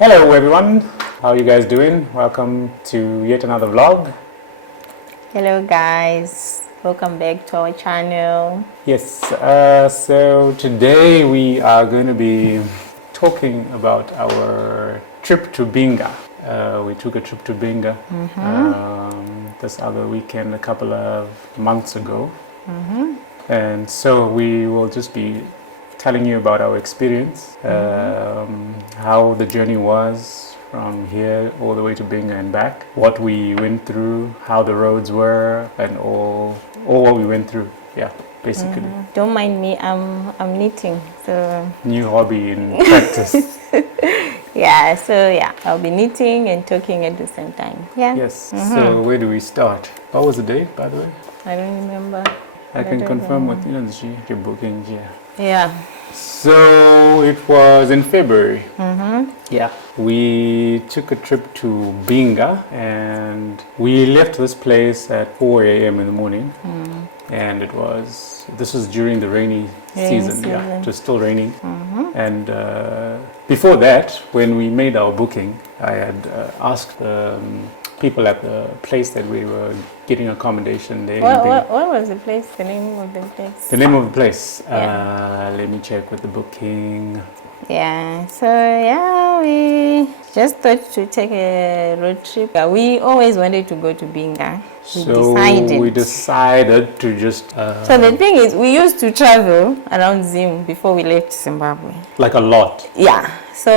Hello everyone, how are you guys doing? Welcome to yet another vlog. Hello guys, welcome back to our channel. Yes, so today we are going to be talking about our trip to Binga. We took a trip to Binga this other weekend a couple of months ago. And so we will just be telling you about our experience, how the journey was from here all the way to Binga and back, what we went through, how the roads were, and all what we went through. Yeah, basically. Don't mind me, I'm knitting. So New hobby in practice. I'll be knitting and talking at the same time. Yeah. Yes. So where do we start? What was the date, by the way? I don't remember. I can confirm with your booking. Yeah. Yeah. So it was in February. Yeah. We took a trip to Binga and we left this place at 4 a.m. in the morning. And this was during the rainy season. Yeah, it was still raining. And before that, when we made our booking, I had asked people at the place that we were getting accommodation there. What was the place? The name of the place? The name of the place? Let me check with the booking. Yeah, so we just thought to take a road trip. We always wanted to go to Binga. We decided to just... So the thing is, we used to travel around Zim before we left Zimbabwe. Like a lot. Yeah, so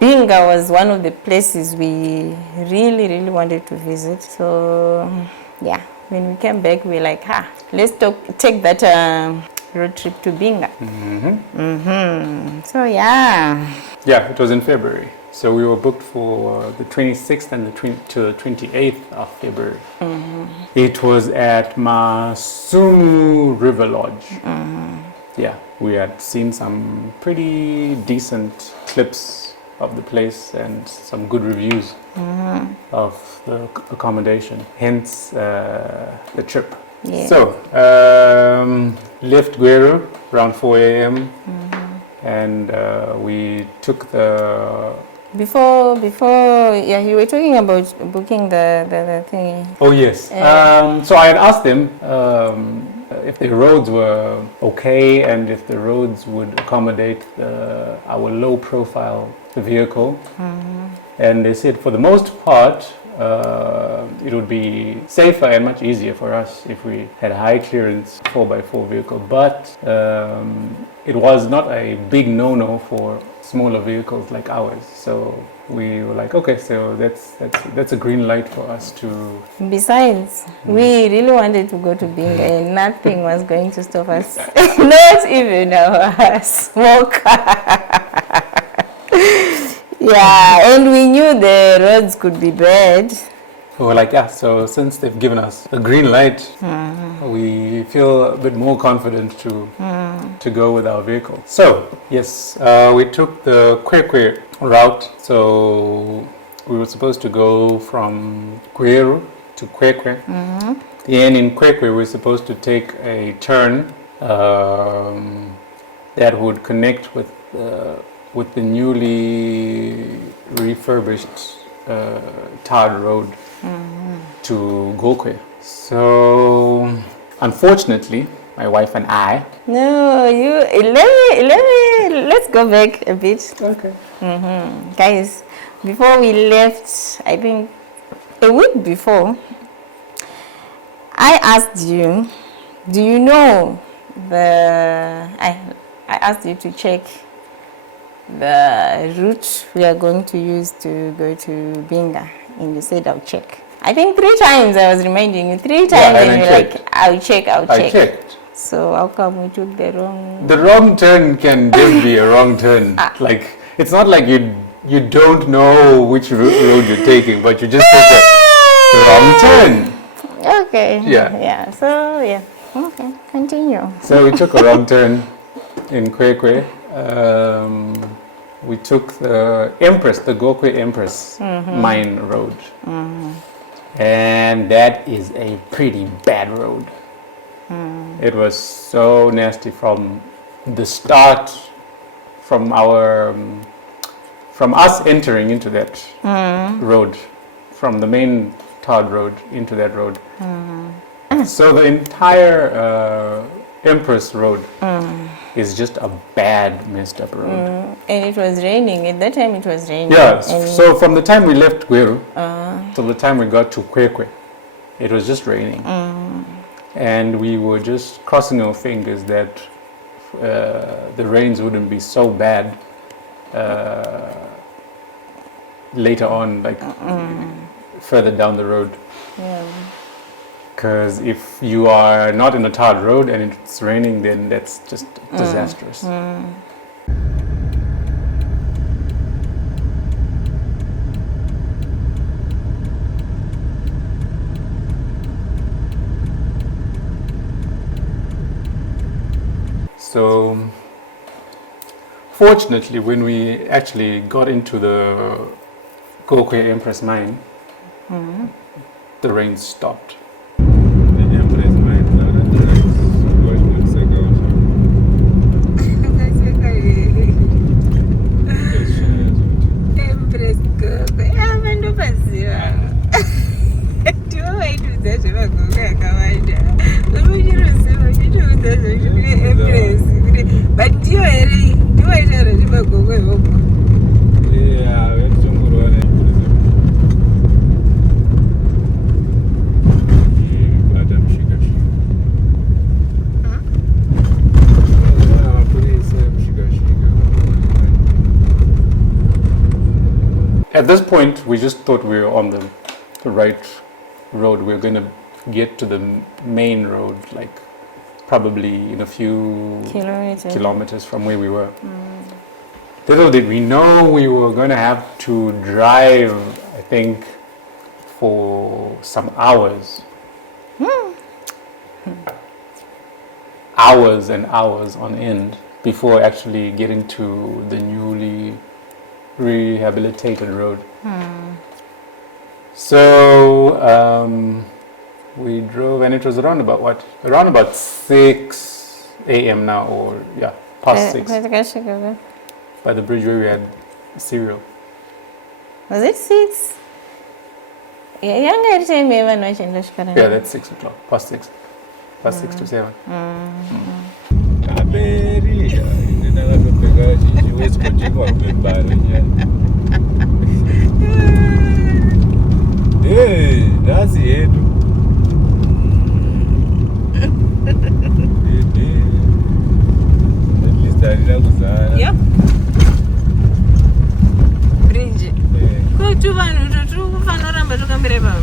Binga was one of the places we really wanted to visit. So yeah, when we came back, we were like, let's take that road trip to Binga. So yeah. Yeah, it was in February. So we were booked for the 26th and to the 28th of February. It was at Masumu River Lodge. Yeah, we had seen some pretty decent clips of the place and some good reviews of the accommodation, hence the trip. Yeah. So, left Gweru around 4 a.m. And we took the... Before, you were talking about booking the thing. Oh, yes. So I had asked them if the roads were okay and if the roads would accommodate our low-profile vehicle. And they said for the most part, it would be safer and much easier for us if we had a high clearance 4x4 vehicle. But it was not a big no-no for smaller vehicles like ours. So we were like, okay, so that's a green light for us to... Besides, we really wanted to go to Binga and nothing was going to stop us. Not even our small car. Yeah, and we knew the roads could be bad. We were like, so since they've given us a green light, we feel a bit more confident to go with our vehicle. So, yes, we took the Kwekwe route. So we were supposed to go from Gweru to Kwekwe. Then in Kwekwe, we were supposed to take a turn that would connect with the newly refurbished tarred road to Gokwe. So, unfortunately, my wife and I... No, let's go back a bit. Okay. Guys, before we left, I think a week before, I asked you, do you know I asked you to check the route we are going to use to go to Binga, and you said I'll check. I think 3 times I was reminding you, 3 times, and you're like, I'll check. I checked. So how come we took the wrong... The wrong turn can just be a wrong turn. Like, it's not like you don't know which road you're taking, but you just took a wrong turn. Okay. Yeah. So, yeah. Okay, continue. So we took a wrong turn in Kwekwe. We took the Gokwe Empress Mine Road. And that is a pretty bad road. It was so nasty from the start, from our from us entering into that road, from the main tarred road into that road. So the entire Empress Road is just a bad, messed up road. And it was raining. At that time, it was raining. Yeah, so from the time we left Gweru till the time we got to Kwekwe, it was just raining. And we were just crossing our fingers that the rains wouldn't be so bad later on, like further down the road. Yeah. Because if you are not in a tarred road and it's raining, then that's just disastrous. So, fortunately, when we actually got into the Gokwe Empress mine, the rain stopped. At this point, we just thought we were on the right road. We were going to get to the main road, like probably in a few kilometers from where we were. Little did we know we were going to have to drive, I think, for some hours. Hours and hours on end before actually getting to the newly rehabilitated road. So we drove, and it was around about what? Around about 6 a.m. now, or yeah, past 6. By the bridge where we had cereal. Was it 6? Yeah, that's 6 o'clock, past 6. Past 6 to 7. Hey, that's it. Yep. Bridge. Go to one, to Panorama to Cambereba.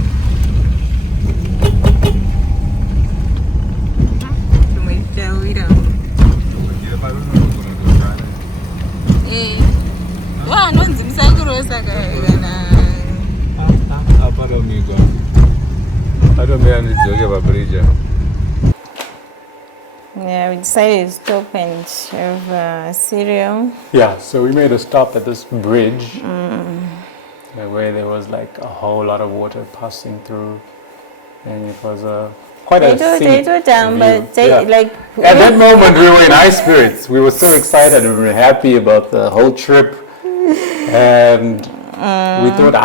Yeah, we decided to stop and have cereal. Yeah, so we made a stop at this bridge where there was like a whole lot of water passing through, and it was quite a scenic view. Like at that moment we were in high spirits. We were so excited and we were happy about the whole trip, and we thought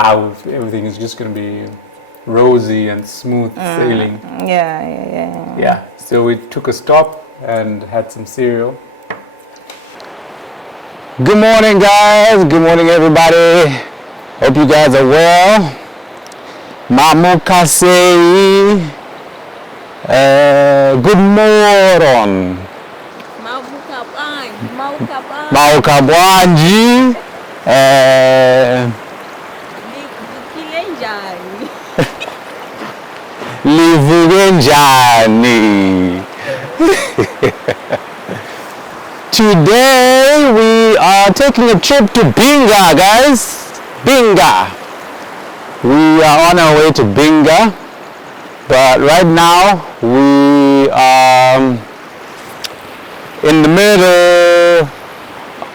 everything is just going to be rosy and smooth sailing. Yeah. So we took a stop and had some cereal. Good morning, guys. Good morning, everybody. Hope you guys are well. Mamukasei. Good morning. Maukabwanji. Livugenjani. Today we are taking a trip to Binga, guys. Binga. We are on our way to Binga, but right now we are in the middle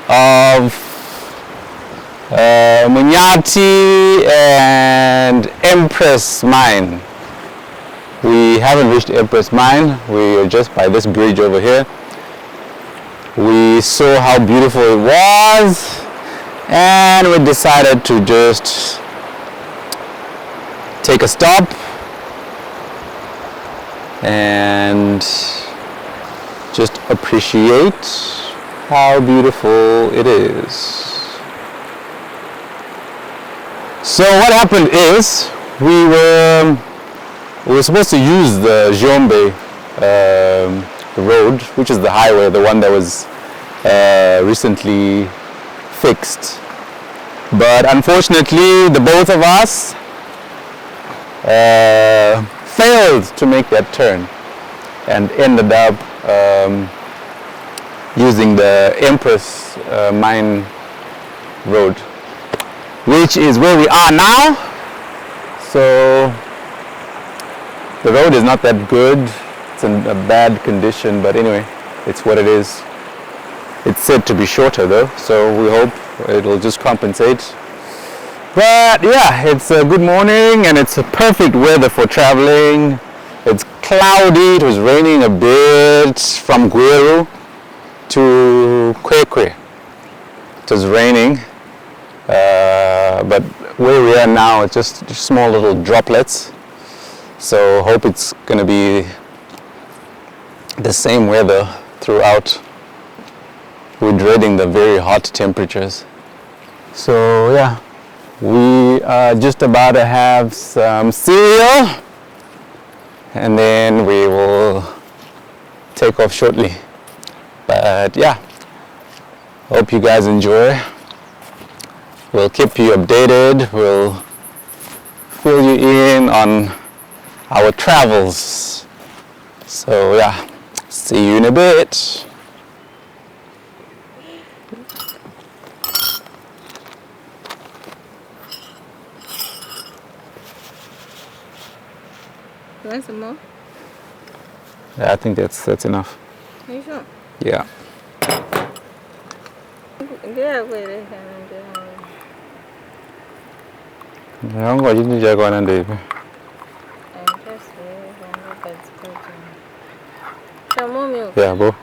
of Munyati and Empress Mine. We haven't reached Empress Mine. We are just by this bridge over here. We saw how beautiful it was, and we decided to just take a stop and just appreciate how beautiful it is. So what happened is we were supposed to use the Zimbabwe road, which is the highway, the one that was recently fixed. But unfortunately, the both of us failed to make that turn and ended up using the Empress Mine Road, which is where we are now. So the road is not that good. It's in a bad condition, but anyway, it's what it is. It's said to be shorter though, so we hope it'll just compensate. But yeah, it's a good morning and it's a perfect weather for traveling. It's cloudy, it was raining a bit from Gweru to Kwekwe. It was raining, but where we are now, it's just small little droplets. So hope it's going to be the same weather throughout. We're dreading the very hot temperatures. So yeah, we are just about to have some cereal and then we will take off shortly. But yeah, hope you guys enjoy. We'll keep you updated. We'll fill you in on our travels. So yeah, see you in a bit. You want some more? Yeah, I think that's enough. Are you sure? Yeah. Yeah, wait. I'm going to just go on I'm just some more milk. Yeah, bro.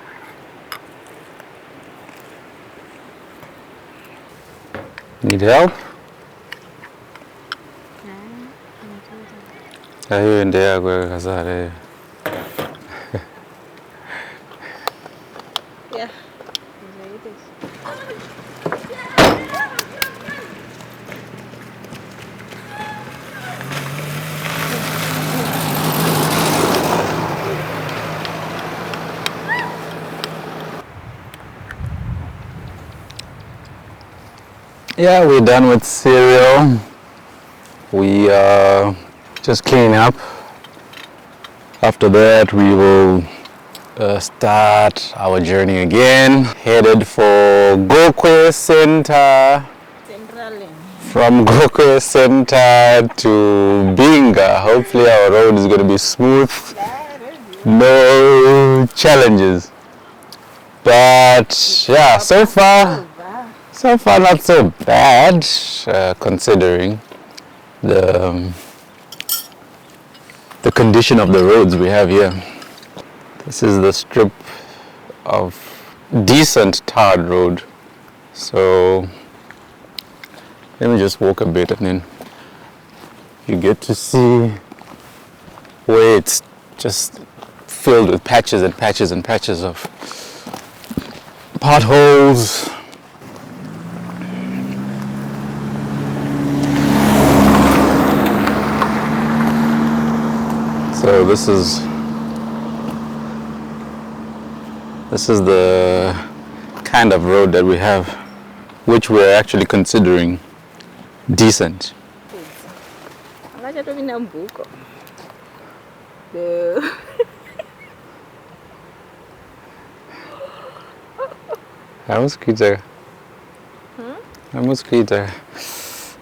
Need help? Ayo ndea kwa kasare. Yeah. Yeah, we're done with cereal. We just clean up. After that, we will start our journey again. Headed for Gokwe Center. From Gokwe Center to Binga. Hopefully our road is going to be smooth. No challenges. But yeah, so far not so bad, considering the condition of the roads we have here. This is the strip of decent tarred road. So let me just walk a bit and then you get to see where it's just filled with patches and patches and patches of potholes. So this is the kind of road that we have, which we're actually considering decent.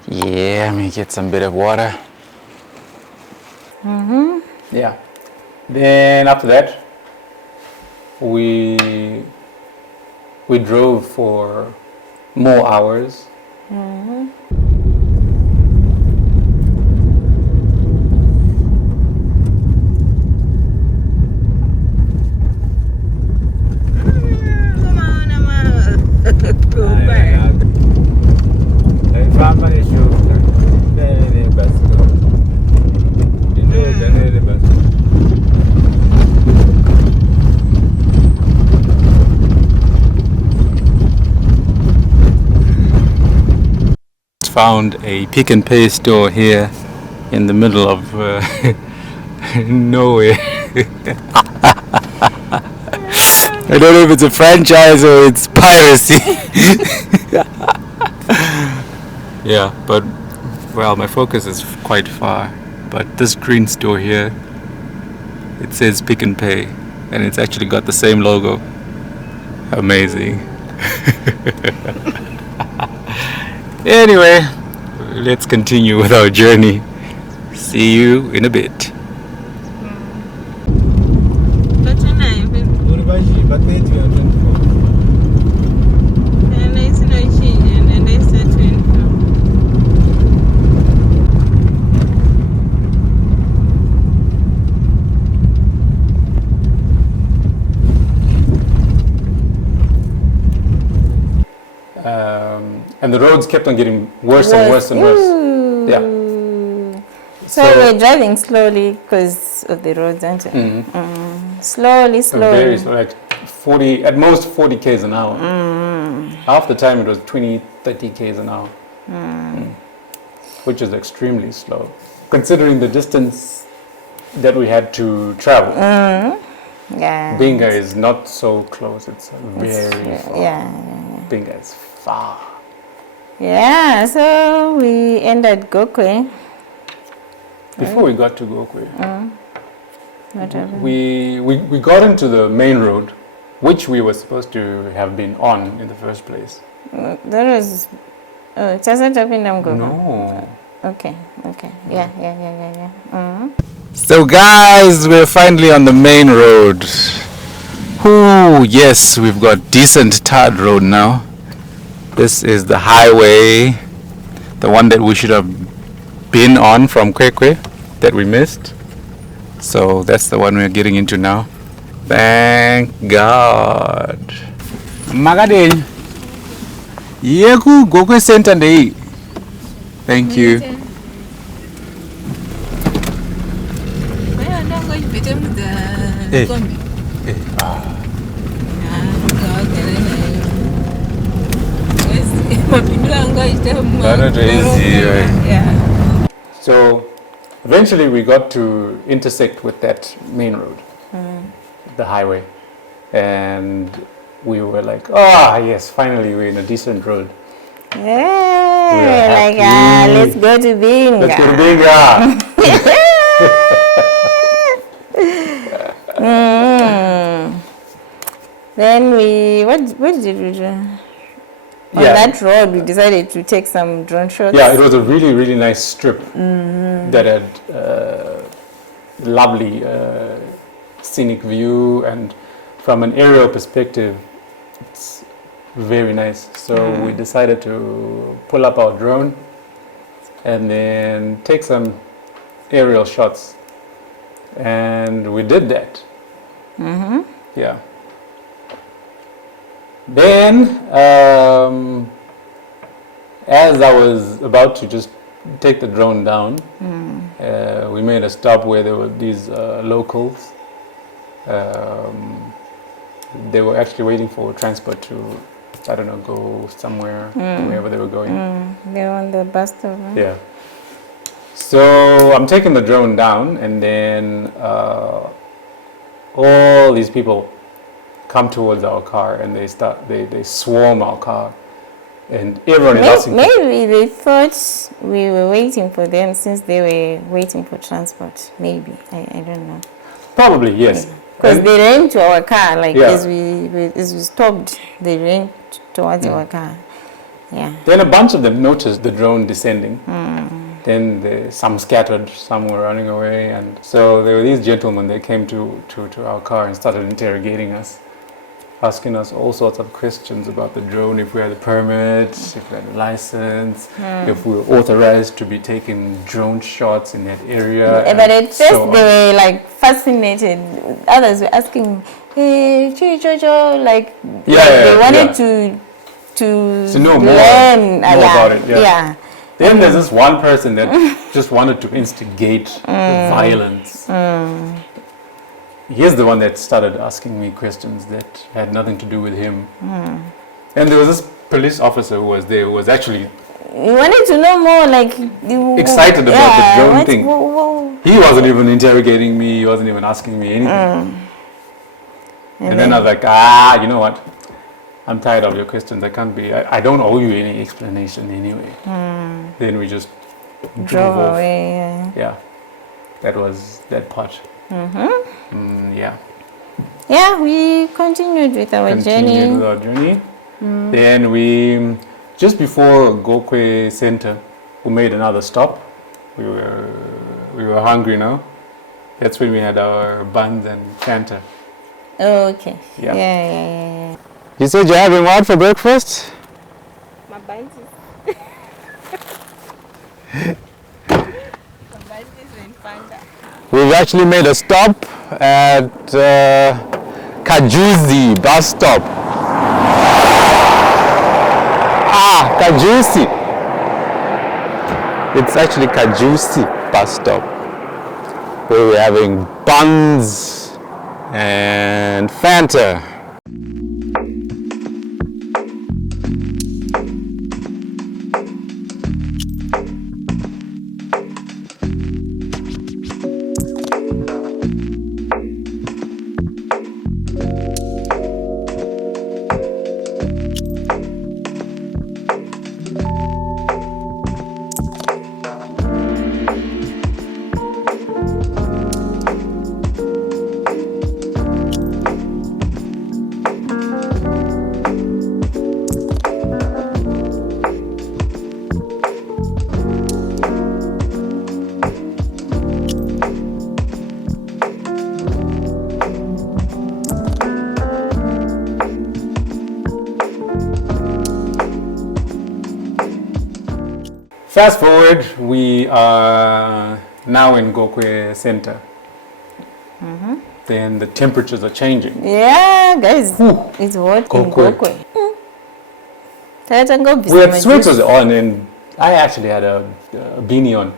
Yeah, let me get some bit of water. Yeah. Then after that, we drove for more hours. just found a pick and pay store here in the middle of nowhere. I don't know if it's a franchise or it's piracy. Yeah, but well, my focus is quite far. But this green store here, it says Pick and Pay, and it's actually got the same logo. Amazing. Anyway, let's continue with our journey. See you in a bit. And the roads kept on getting worse and worse and worse. Yeah. So we're driving slowly because of the roads, aren't we? Slowly. Very slow, like 40, at most 40 k's an hour. Half the time it was 20, 30 k's an hour. Which is extremely slow, considering the distance that we had to travel. Yeah. Binga is not so close, it's very far. Yeah. Binga is far. Yeah, so we ended Gokwe. Before we got to Gokwe, What happened? we got into the main road, which we were supposed to have been on in the first place. That was... Oh, it hasn't happened in Gokwe? No. Okay. Yeah. So guys, we're finally on the main road. Ooh, yes, we've got decent tarred road now. This is the highway, the one that we should have been on from Kwekwe that we missed. So that's the one we're getting into now. Thank God. Magaden. Yeku Gokwe Center Day. Thank you. So eventually we got to intersect with that main road, the highway, and we were like, yes, finally we're in a decent road. Yeah, like, let's go to Binga. Let's go to Binga. Then what did we do? On that road, we decided to take some drone shots. Yeah, it was a really, really nice strip that had lovely scenic view, and from an aerial perspective, it's very nice. So we decided to pull up our drone and then take some aerial shots, and we did that. Yeah. Then, as I was about to just take the drone down, we made a stop where there were these locals. They were actually waiting for transport to, I don't know, go somewhere, wherever they were going. They were on the bus stop. Right? Yeah. So I'm taking the drone down, and then all these people come towards our car, and they swarm our car, and everyone is asking. Maybe they thought we were waiting for them since they were waiting for transport. Maybe I don't know. Probably yes. Because they ran to our car, like Yeah. as we stopped, they ran towards our car. Yeah. Then a bunch of them noticed the drone descending. Then some scattered, some were running away, and so there were these gentlemen. They came to our car and started interrogating us, asking us all sorts of questions about the drone, if we had a permit, if we had a license, if we were authorized to be taking drone shots in that area. But at first they were like fascinated. Others were asking, hey, Jojo, like they wanted to know more learn about it. Yeah. Then there's this one person that just wanted to instigate violence. He's the one that started asking me questions that had nothing to do with him. And there was this police officer who was there, who was actually You wanted to know more, like Excited about the drone what- thing. whoa. He wasn't even interrogating me. He wasn't even asking me anything. And then I was like, you know what? I'm tired of your questions. I can't be. I don't owe you any explanation anyway. Then we just drove off. away. Yeah, that was that part. Yeah. Yeah, we continued with our Continued with journey. our journey. Then we, just before Gokwe Center, we made another stop. We were hungry now. That's when we had our buns and Fanta. Oh, okay. Yeah. Yeah. You said you're having what for breakfast? My buns and Fanta. We've actually made a stop at Kajuzi bus stop. Kajuzi. It's actually Kajuzi bus stop, where we're having buns and Fanta. Fast forward, we are now in Gokwe Center. Then the temperatures are changing. Yeah, guys, it's hot in Gokwe. Gokwe. We had sweaters on, and I actually had a beanie on.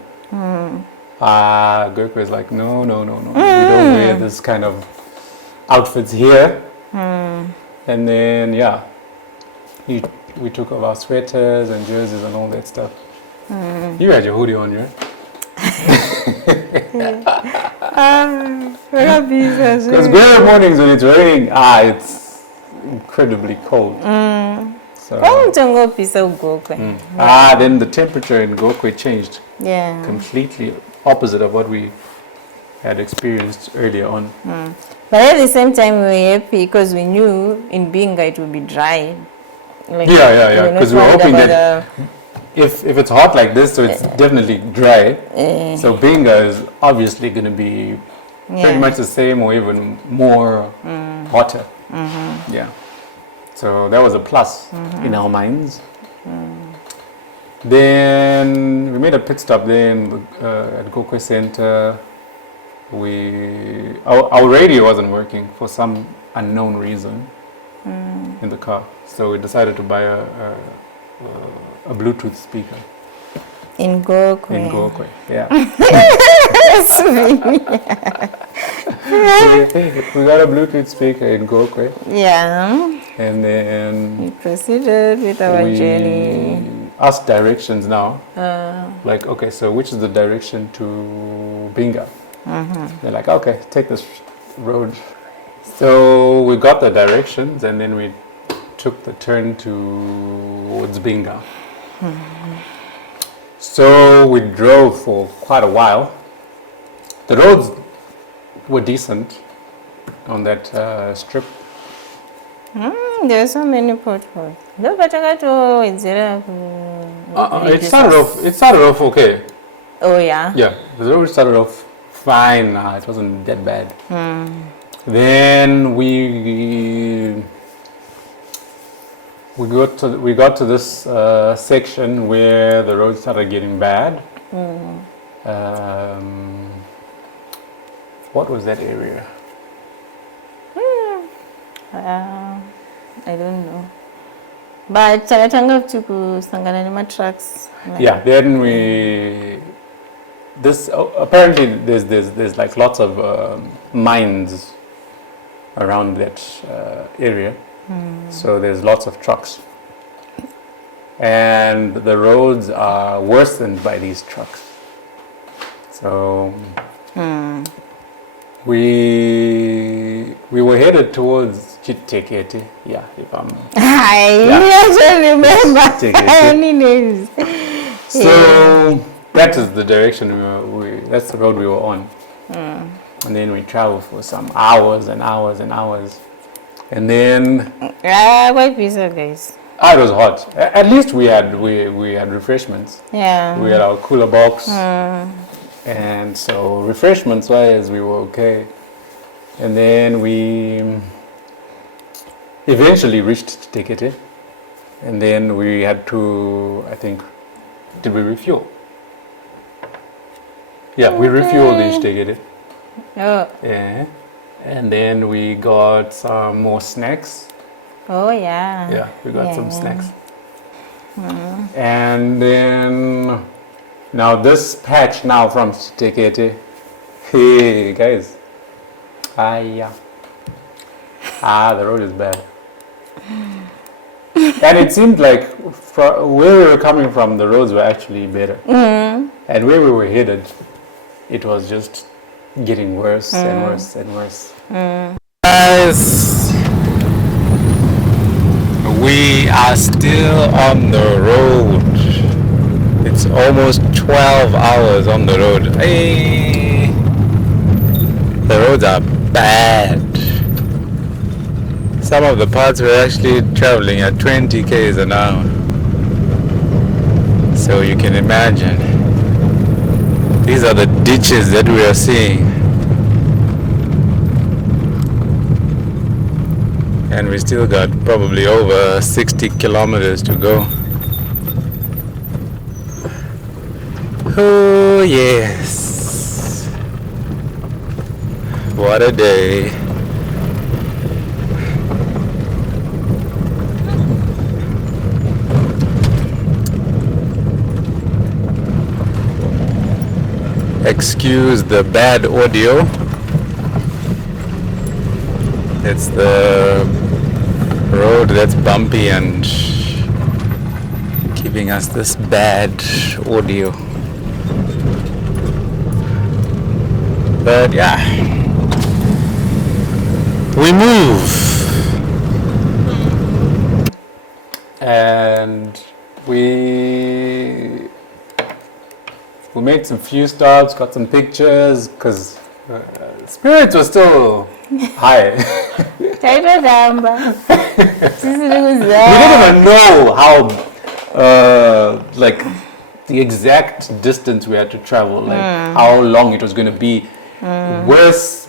Gokwe is like, no, we don't wear this kind of outfits here. And then, we took off our sweaters and jerseys and all that stuff. You had your hoodie on, right? Because Guerrero mornings when it's raining, it's incredibly cold. So, then the temperature in Gokwe changed. Yeah. Completely opposite of what we had experienced earlier on. But at the same time, we were happy because we knew in Binga it would be dry. Like, Yeah. Because we were hoping about that if it's hot like this, so it's definitely dry. So Binga is obviously going to be pretty much the same or even more hotter. Yeah. So that was a plus in our minds. Then we made a pit stop there at Gokwe Center. Our radio wasn't working for some unknown reason in the car. So we decided to buy a Bluetooth speaker. in Gokwe. In Gokwe, yeah. We got a Bluetooth speaker in Gokwe. Yeah. And then We proceeded with our journey. asked directions now. Like, okay, so which is the direction to Binga? They're like, okay, take this road. So we got the directions and then we took the turn towards Binga. So we drove for quite a while. The roads were decent on that strip. There are so many potholes. No, but I got to It started off okay. Oh yeah. Yeah, the road started off fine. It wasn't that bad. Then we got to this section where the road started getting bad. What was that area? I don't know. But takatanga to kusangana nema trucks. Yeah. Then apparently there's like lots of mines around that area. So there's lots of trucks. and the roads are worsened by these trucks. So we were headed towards Chitekete. Yeah, if I'm. I don't remember any names. So that is the direction that's the road we were on. And then we traveled for some hours and hours and hours. And then Quite peaceful, guys. it was hot. At least we had refreshments. Yeah. We had our cooler box. And so refreshments wise we were okay. And then we eventually reached Tekete. And then we had to, I think, did we refuel? Yeah, we refueled in Tekete. Oh. Yeah. And then we got some more snacks. Oh yeah. Yeah, we got some Yeah. snacks. And then now this patch now from Tekete. Hey guys. Yeah. The road is bad. And it seemed like where we were coming from, the roads were actually better. And where we were headed, it was just getting worse and worse and worse. Guys, we are still on the road. It's almost 12 hours on the road. Hey, the roads are bad. Some of the parts were actually traveling at 20 k's an hour. So you can imagine. These are the ditches that we are seeing. And we still got probably over 60 kilometers to go. Oh yes. What a day. Excuse the bad audio. It's the road that's bumpy and giving us this bad audio. But yeah, we move. And we made some few stops, got some pictures, because spirits were still high. We didn't even know how, like, the exact distance we had to travel, like how long it was going to be. Worse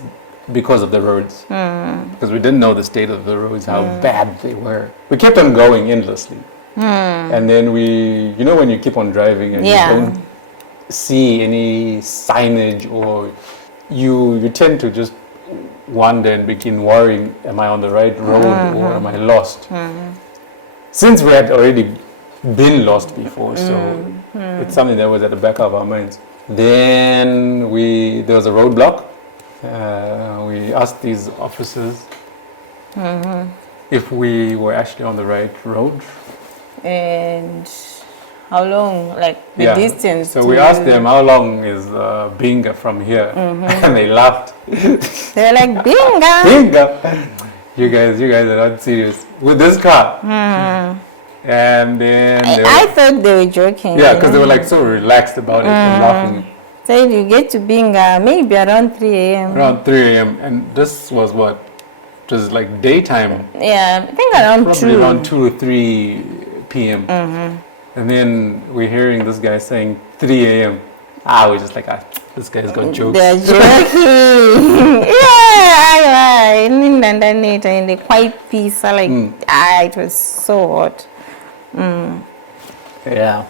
because of the roads, because we didn't know the state of the roads, how bad they were. We kept on going endlessly, and then you know when you keep on driving and you don't see any signage, or you tend to just wonder and begin worrying, am I on the right road or am I lost? Since we had already been lost before, so it's something that was at the back of our minds. Then there was a roadblock. We asked these officers if we were actually on the right road. And how long, like the distance? So we asked them, how long is Binga from here? And they laughed. They were like, Binga! Binga! You guys are not serious. With this car. And then I thought they were joking. yeah, because they were like so relaxed about it and laughing. So you get to Binga maybe around 3 a.m. Around 3 a.m. And this was what? It was like daytime. Yeah, I think around Probably 2. around 2 or 3 p.m. And then we're hearing this guy saying 3 a.m. We're just like, this guy's got jokes. They're joking. Yeah, in the quiet peace, like, it was so hot. Yeah.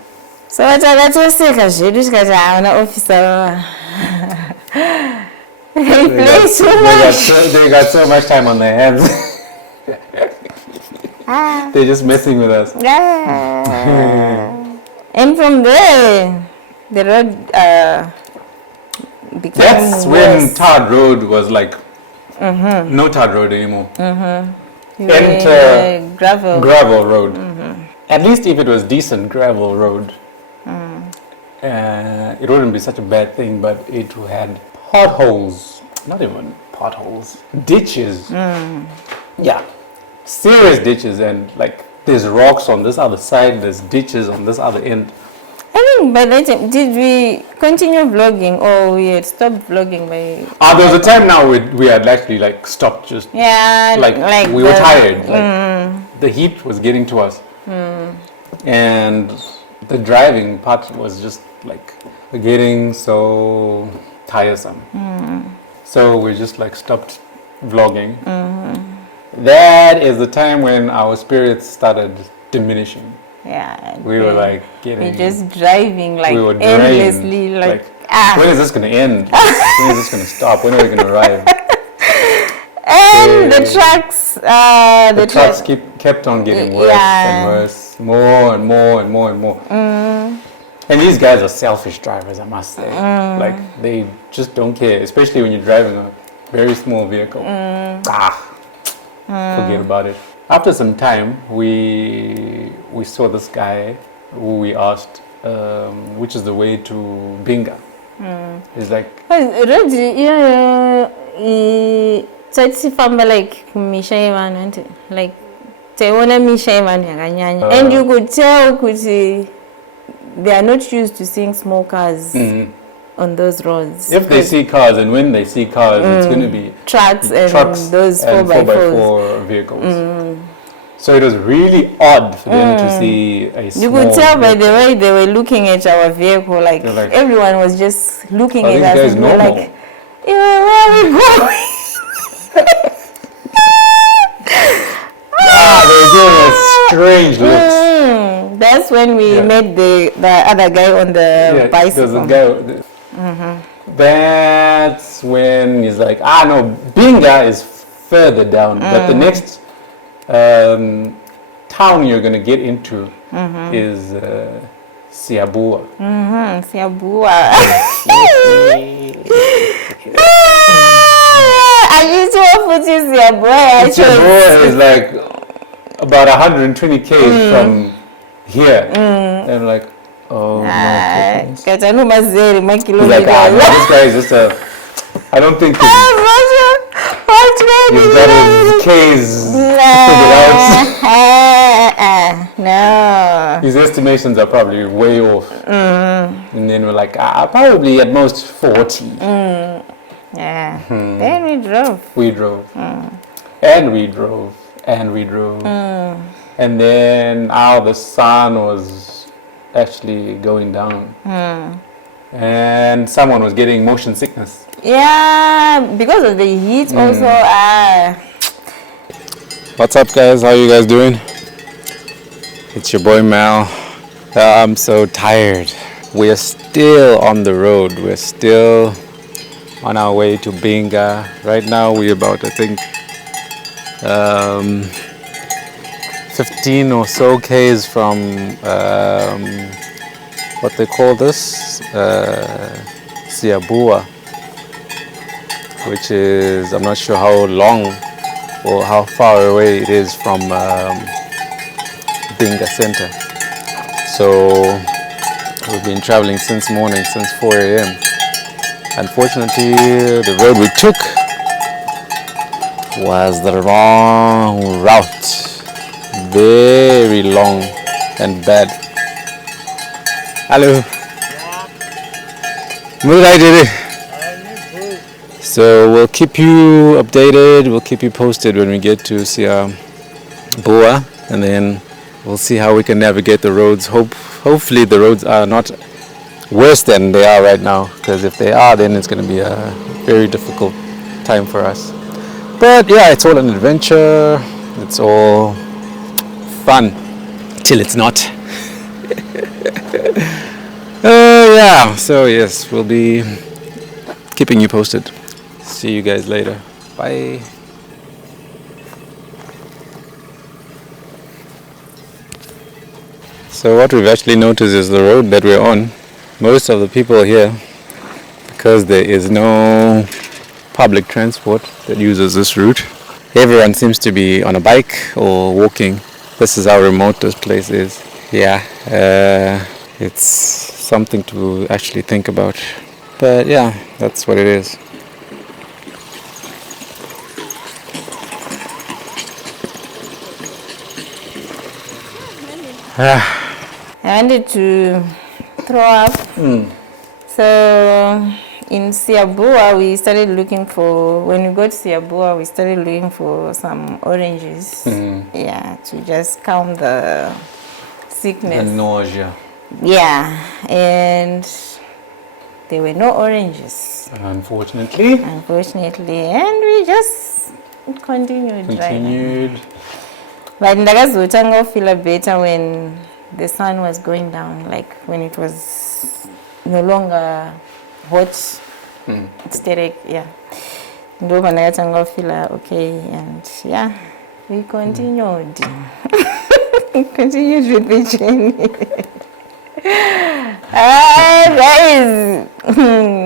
So vatoseka zvedu tikati hauna officer. They play too much. They got so much time on their hands. They're just messing with us. And from there, the road became That's worse. when tarred road was like no tarred road anymore. Enter Gravel road. at least if it was decent gravel road, it wouldn't be such a bad thing, but it had potholes, not even potholes, ditches. Yeah, serious ditches, and like there's rocks on this other side, there's ditches on this other end. I think by that time, did we continue vlogging or we had stopped vlogging by... There was a time now we had actually like stopped just, Yeah, like we were tired, like the heat was getting to us. And the driving part was just like getting so tiresome. So we just like stopped vlogging. That is the time when our spirits started diminishing. Yeah. We were like getting... We're just driving like we were endlessly, drained. like when is this going to end? When is this going to stop? When are we going to arrive? And the trucks, the trucks kept on getting worse and worse, more and more and more and more. And these guys are selfish drivers, I must say. Like they just don't care, especially when you're driving a very small vehicle. Forget about it. After some time, we saw this guy who we asked, which is the way to Binga. It's like... Tatifamba like misha yevanhu like taiona misha yevanhu yakanyanya, and you could tell kuti they are not used to seeing small cars on those roads. If they see cars, and when they see cars, it's going to be trucks and those 4x4 vehicles. So it was really odd for them to see a small... You could tell by the way they were looking at our vehicle, like everyone was just looking at us and we were like, where are we going? They were giving us strange looks. That's when we met the other guy on the bicycle. There's a guy. That's when he's like, no, Binga is further down, but the next town you're going to get into is Siabua. Siabua. Siabua is like about 120 km from here. And I'm like, oh my goodness. He's like, this guy is just I don't think he's got his K's figured out. No. His estimations are probably way off. And then we're like, probably at most 40. Yeah. Then we drove. We drove. And we drove. And we drove. And then the sun was actually going down. And someone was getting motion sickness. Yeah, because of the heat also. What's up, guys? How you guys doing? It's your boy Mal. I'm so tired. We're still on the road. We're still on our way to Binga. Right now we're about, I think, 15 or so Ks from what they call this, Siabua, which is, I'm not sure how long or how far away it is from Binga Center. So we've been traveling since morning, since 4 a.m. Unfortunately, the road we took was the wrong route. Very long and bad. Hello. So we'll keep you updated, we'll keep you posted when we get to Siabua, and then we'll see how we can navigate the roads. Hopefully the roads are not worse than they are right now, because if they are, then it's going to be a very difficult time for us. But yeah, it's all an adventure, it's all fun till it's not. Yeah, so yes, we'll be keeping you posted. See you guys later. Bye. So what we've actually noticed is the road that we're on, most of the people here, because there is no public transport that uses this route, everyone seems to be on a bike or walking. This is how remote this place is. Yeah, it's something to actually think about. But yeah, that's what it is. I wanted to throw up. So in Siabua, we started looking for, when we got to Siabua, we started looking for some oranges. Yeah, to just calm the sickness. The nausea. Yeah, and there were no oranges. Unfortunately. And we just continued. Continued. But ndakazotanga feel better when the sun was going down, like when it was no longer hot. Static, yeah. Ndo ndakatanga feel okay, and yeah, we continued. Continued with the journey. Guys.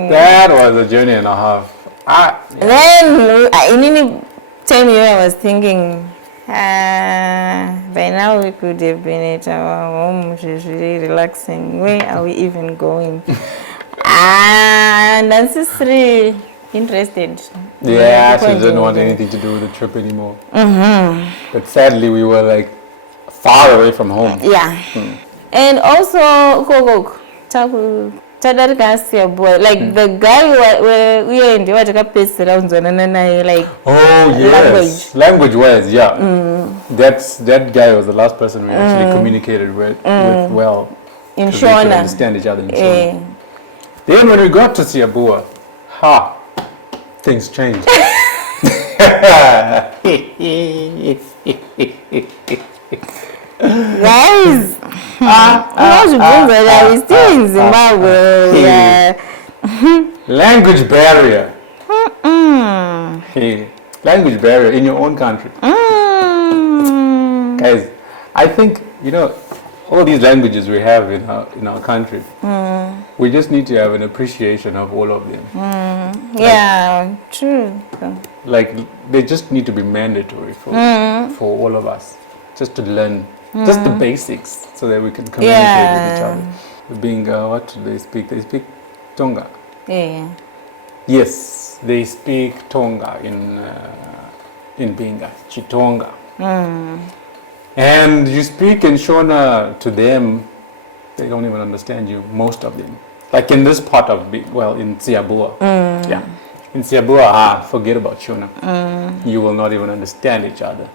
That was a journey and a half. Then, in any time I was thinking, by now we could have been at our home, which is really relaxing. Where are we even going? And Nancy's interested. Yeah, she didn't want anything to do with the trip anymore. But sadly, we were like far away from home. Yeah. And also, like the guy where we are in the like oh yes, language wise, yeah. That guy was the last person we actually communicated with well. In We could Shona. understand each other in Shona. Then when we got to Siabua, things changed. Guys, we're still in Zimbabwe. Yeah. Language barrier. Hey, language barrier in your own country. Guys, I think, all these languages we have in our country, we just need to have an appreciation of all of them. Yeah, true. Like, they just need to be mandatory for all of us, just to learn just the basics so that we can communicate with each other. Binga, what do they speak? They speak Tonga. Yeah. Yes, they speak Tonga in Binga, Chitonga. And you speak in Shona to them, they don't even understand you, most of them. Like in this part of, in Siabua. Yeah. In Siabua, forget about Shona. You will not even understand each other.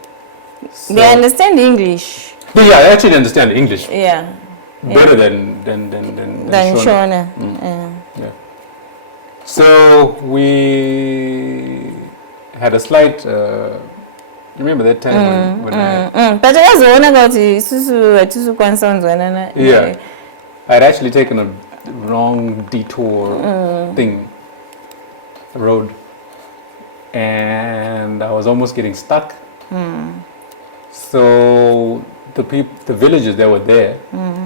So, They understand English. yeah, I actually understand English Yeah. better than Shona. Shona. Yeah. So we had a slight. Remember that time when I? But I was wondering about it. Yeah, I had actually taken a wrong detour road, and I was almost getting stuck. So the villagers that were there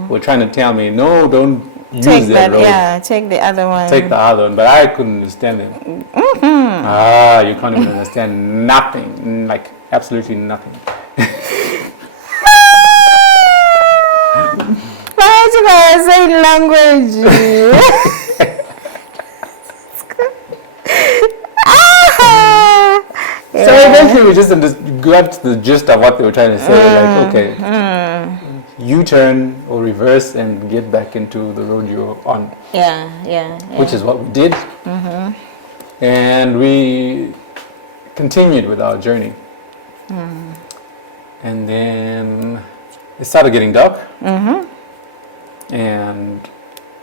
were trying to tell me, no, don't use that road. Yeah, take the other one. Take the other one, but I couldn't understand it. You can't even understand nothing, like absolutely nothing. Why do you say language? So eventually we just got the gist of what they were trying to say. Like, okay, you turn or reverse and get back into the road you're on. Yeah. Which is what we did. And we continued with our journey. And then it started getting dark. And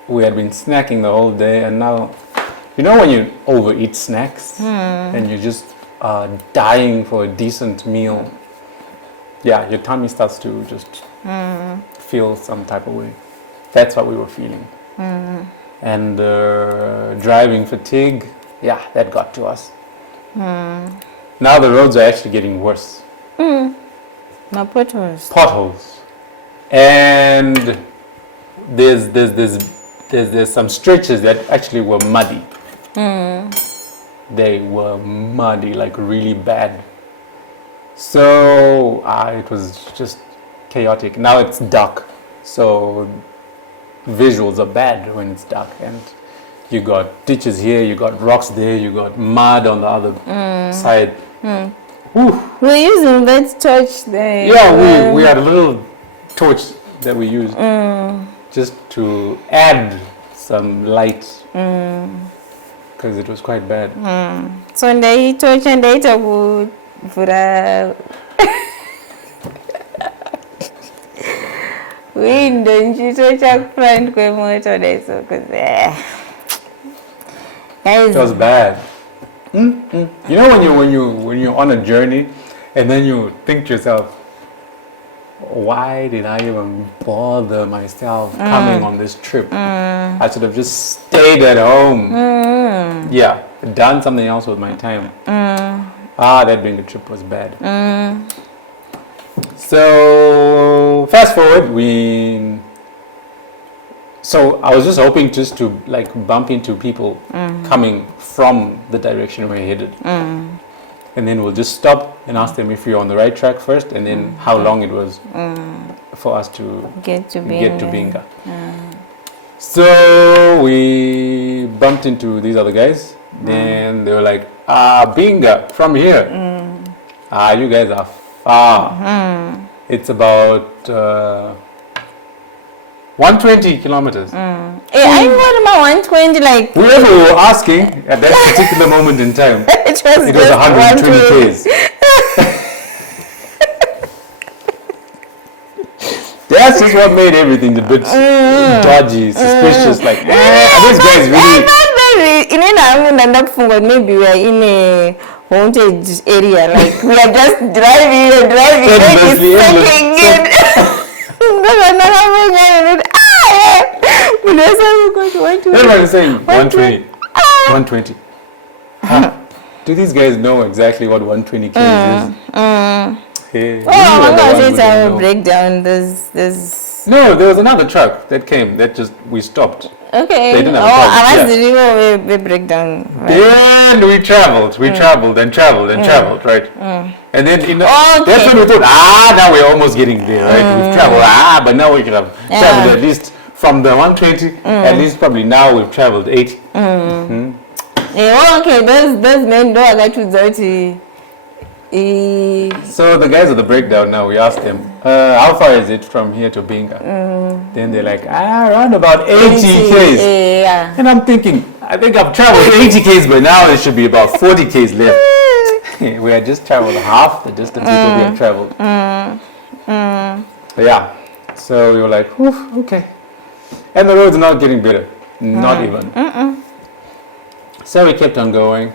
we had been snacking the whole day, and now, when you overeat snacks and you just dying for a decent meal, your tummy starts to just feel some type of way. That's what we were feeling. And driving fatigue, that got to us. Now the roads are actually getting worse. No potholes. Potholes. And there's some stretches that actually were muddy. They were muddy, like really bad. So it was just chaotic. Now it's dark, so visuals are bad when it's dark, and you got ditches here, you got rocks there, you got mud on the other side. We're using that torch there. Yeah, we had a little torch that we used just to add some light because it was quite bad. So they torch and they kuvhura window nchitocha front kwemoto daiso because it was bad. You know when you're on a journey and then you think to yourself, why did I even bother myself coming on this trip? I should have just stayed at home. Yeah, done something else with my time. That Binga trip was bad. So fast forward, so I was just hoping just to like bump into people coming from the direction we're headed. And then we'll just stop and ask them if we're on the right track first, and then how long it was for us to get to Binga. So we bumped into these other guys. Then they were like, Binga, from here. You guys are far. It's about 120 kilometers. I got about 120, like... Whoever we were asking at that particular moment in time, it was 120 Ks. That's just what made everything a bit dodgy, suspicious, like, this guy's really... Maybe we are in a haunted area, like we are just driving, maybe second it. Everyone is saying 120. 120. Do these guys know exactly what 120 Ks is? Hey, I'm going to break down this. No, there was another truck that came that we stopped. Okay. They didn't have a I was the breakdown. Right? Then we traveled traveled, right? And then that's when we thought, now we're almost getting there, right? We've traveled, but now we could have traveled at least from the 120, at least probably now we've traveled 80. Okay, those men don't like to dirty. So the guys at the breakdown now, we asked them, how far is it from here to Binga? Then they're like, around about 80 Ks. Yeah. And I'm thinking, I think I've traveled 80 Ks, but now there should be about 40 Ks left. We had just traveled half the distance we had traveled. But yeah, so we were like, okay. And the road's not getting better, not even. So we kept on going.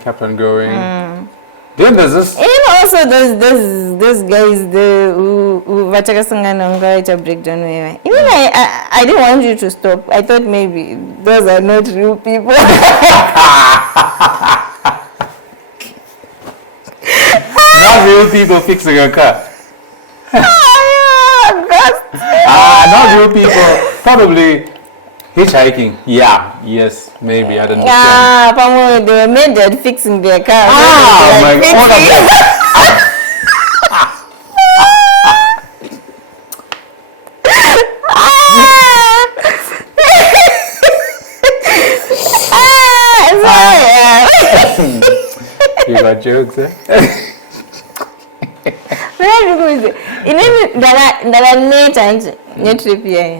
Then there's this. And also those guys who Vatakasangana breakdown. Even I didn't want you to stop. I thought maybe those are not real people. Not real people fixing a car. Not real people. Probably hitchhiking. Yes, maybe. I don't know. Yeah, they were made at fixing their car. My God. You got jokes, eh?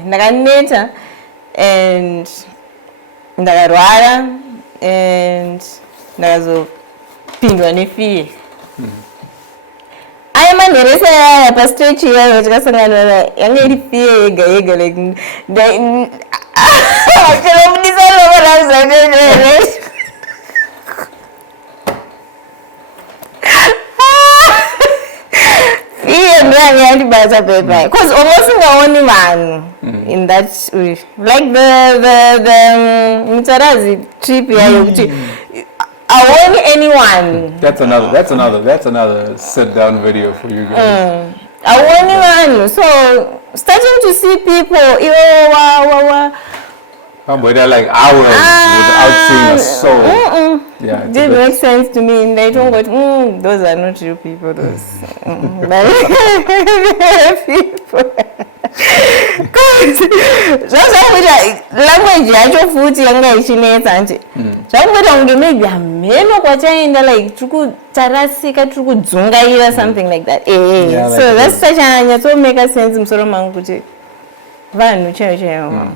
Ndakaneta and ndakarwara and ndakazopindwa nefiye. Aya manheresa yaya pastretch yayo takasangana yanga iri fiye yega like ndachiromudisa romorazanene. Because almost the only man in that way. Like the Mitarazi trip here, I want anyone. That's another sit down video for you guys. I want anyone. So starting to see people, but they're like hours without seeing a soul. Yeah, it didn't make sense to me. They don't go, those are not real people. Those people. zvazvakuita language yacho futi yanga ichinetsa nje zvakungoita kunge maybe hameno kwachaenda like tiri kutarasika tiri kudzungaira something like that Yeah, so like that's such a nyatso sense musoro mangu kuti vanhu chaivo chaivo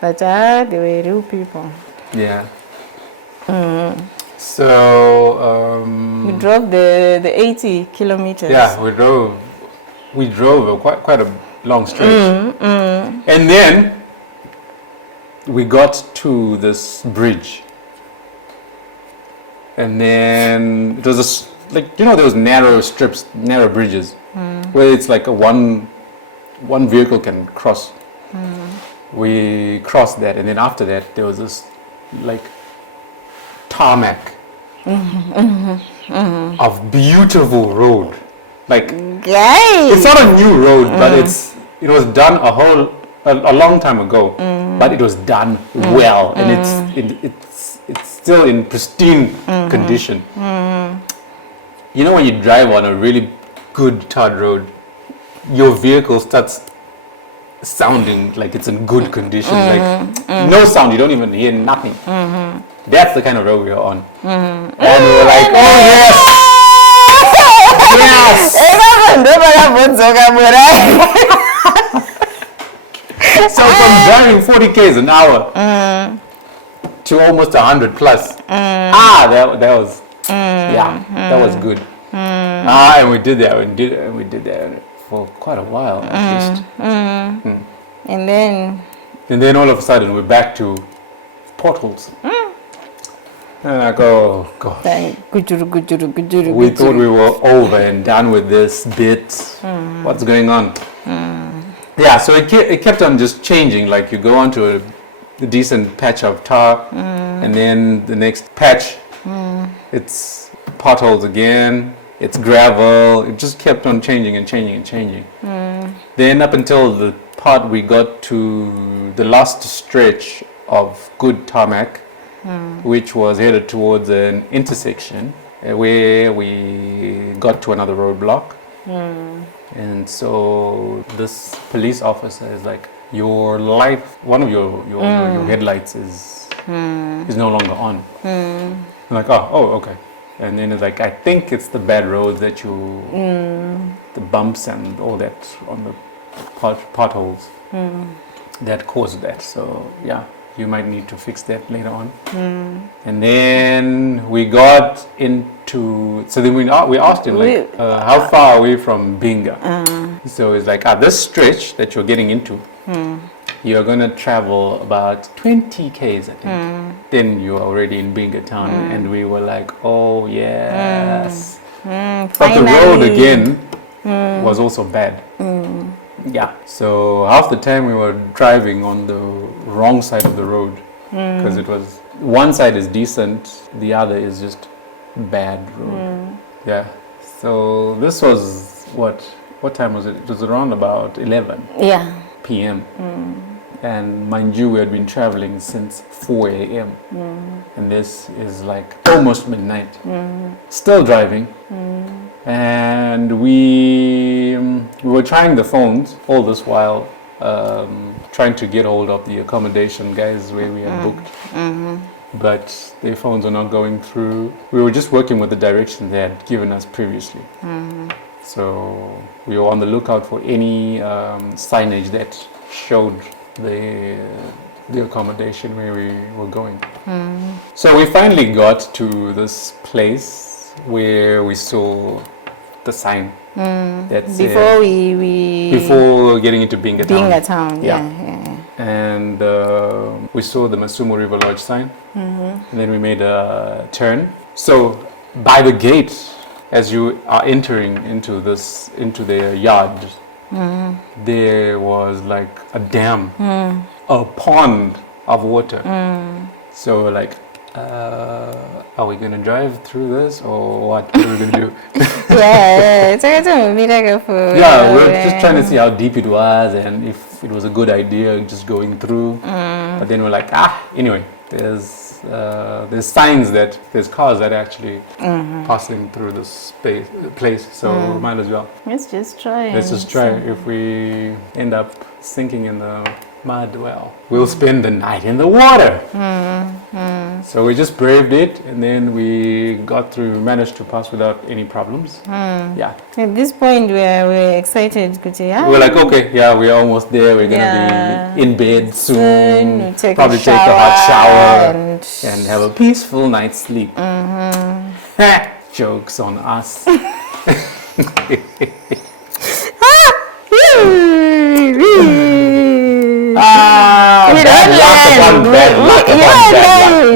but they were real people. Yeah. So we drove the 80 kilometers. Yeah, we drove quite a long stretch. And then we got to this bridge. And then it was like, you know, those narrow strips, narrow bridges, where it's like one vehicle can cross. We crossed that, and then after that there was this like tarmac of beautiful road. Like it's not a new road, but it was done a long time ago, but it was done well, and it's still in pristine condition. You know, when you drive on a really good tarred road, your vehicle starts sounding like it's in good condition, like no sound, you don't even hear nothing. That's the kind of road we were on. And we were like, oh yes! So from driving 40 k's an hour to almost 100 plus, that was that was good. And we did that, and we did that for quite a while at least. And then all of a sudden we're back to potholes. And I go, God. We thought we were over and done with this bit. What's going on? Yeah, so it kept on just changing. Like you go onto a decent patch of tar, and then the next patch, it's potholes again. It's gravel. It just kept on changing and changing and changing. Then up until the part we got to the last stretch of good tarmac, which was headed towards an intersection where we got to another roadblock. And so this police officer is like, your light, one of your headlights is no longer on. I'm like, oh, okay. And then it's like, I think it's the bad roads that the bumps and all that on the potholes that caused that. So yeah, you might need to fix that later on. And then we got into, so then we asked him like, how far are we from Binga? So it's like, this stretch that you're getting into, you're going to travel about 20 k's, I think. Then you're already in Binga town. And we were like, oh yes. But the road again was also bad. Yeah, so half the time we were driving on the wrong side of the road, because it was, one side is decent, the other is just bad road. Yeah, so this was what time was it? It was around about 11 p.m. And mind you, we had been traveling since 4 a.m. And this is like almost midnight. Still driving. And we were trying the phones all this while, trying to get hold of the accommodation guys where we had booked. But their phones are not going through. We were just working with the directions they had given us previously. So we were on the lookout for any signage that showed the accommodation where we were going. So we finally got to this place where we saw the sign that said, before getting into Binga town. Yeah. And we saw the Masumo River Lodge sign. And then we made a turn. So by the gate, as you are entering into their yard, there was like a dam, a pond of water. So we're like, are we gonna drive through this or what are we gonna do? Yeah, we're just trying to see how deep it was and if it was a good idea just going through. But then we're like, anyway, there's there's signs that there's cars that are actually passing through this place. So we might as well. Let's just try. Let's just try. If we end up sinking in the mud, well, we'll spend the night in the water. So we just braved it, and then we got through, managed to pass without any problems. Yeah. At this point, we're excited. We're like, okay, yeah, we're almost there. We're gonna be in bed soon. Probably take a hot shower and have a peaceful night's sleep. Jokes on us. We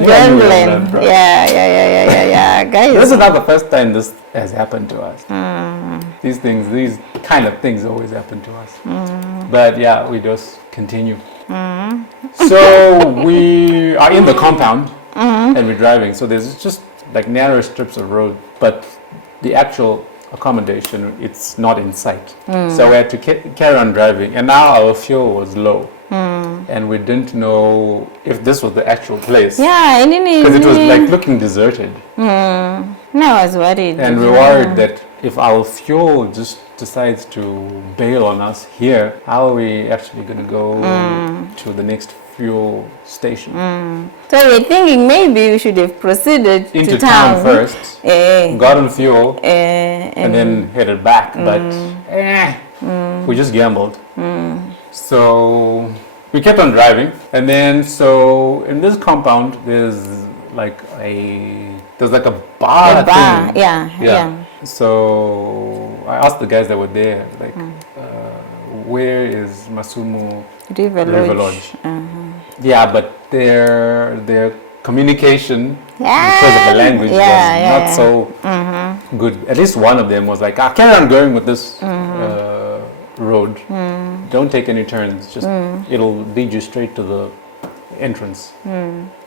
don't learn. Yeah, guys. This is not the first time this has happened to us. These kind of things always happen to us. But yeah, we just continue. So we are in the compound and we're driving. So there's just like narrow strips of road, but the actual accommodation, it's not in sight. So we had to carry on driving, and now our fuel was low. And we didn't know if this was the actual place. Yeah, because it was like looking deserted. No, I was worried. And we worried that if our fuel just decides to bail on us here, how are we actually going to go to the next fuel station? So we're thinking maybe we should have proceeded into to town first, gotten fuel, and then headed back. But we just gambled. So we kept on driving, and then so in this compound there's like a bar. Thing. Yeah. So I asked the guys that were there, like, where is Masumu River Lodge? Yeah, but their communication because of the language was not so good. At least one of them was like, carry on going with this road. Don't take any turns. Just it'll lead you straight to the entrance.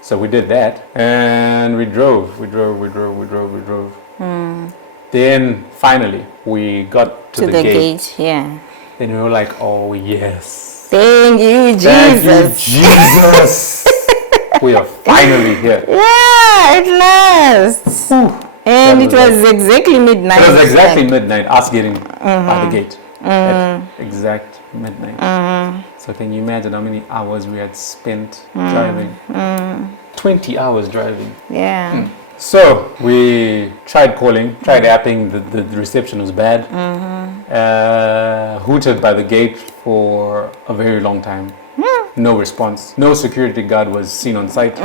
So we did that, and we drove. Then finally we got to the gate. Yeah. Then we were like, oh yes. Thank you, Jesus. We are finally here. Yeah, at last. And it was exactly midnight. It was exactly midnight, us getting by the gate. At exact midnight. So can you imagine how many hours we had spent driving? 20 hours driving. Yeah. So we tried calling, tried apping, the reception was bad. Hooted by the gate for a very long time. No response. No security guard was seen on site.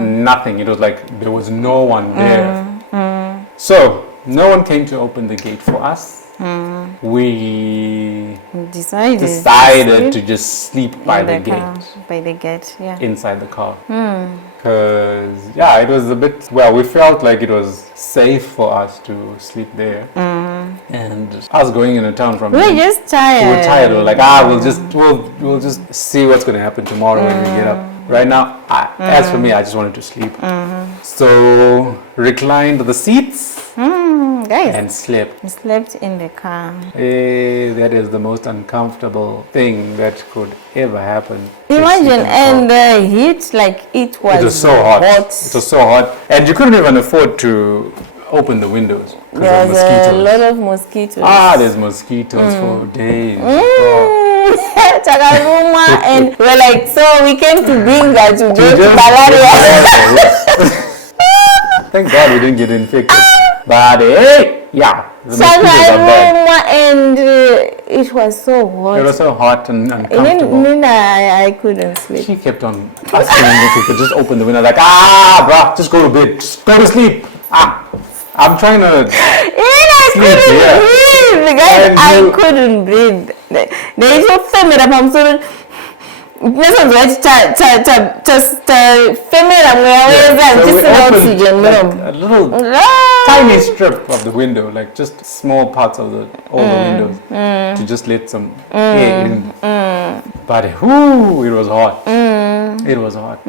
Nothing. It was like there was no one there. So no one came to open the gate for us. We decided to just sleep by the gate. By the gate, yeah. Inside the car. Because, yeah, it was a bit, well, we felt like it was safe for us to sleep there. And us going into town from we were just tired. We were tired. We were like, we'll just see what's going to happen tomorrow when we get up. Right now, as for me, I just wanted to sleep. So, reclined the seats. Guys, and slept. We slept in the car. That is the most uncomfortable thing that could ever happen. Imagine, and the heat, like it was so hot. It was so hot, and you couldn't even afford to open the windows. There's a lot of mosquitoes. There's mosquitoes for days. And we're like, so we came to Binga to get malaria. Thank God we didn't get infected. But yeah, the mosquitoes are bad. And it was so hot. It was so hot and uncomfortable. Nina, I couldn't sleep. She kept on asking if we could just open the window. Like, bruh, just go to bed. Just go to sleep. I'm trying to sleep here. Guys, I couldn't breathe. There is no family. I'm so. This is what just family. A little tiny strip of the window, like just small parts of all the windows, to just let some air in. But it was hot. It was hot.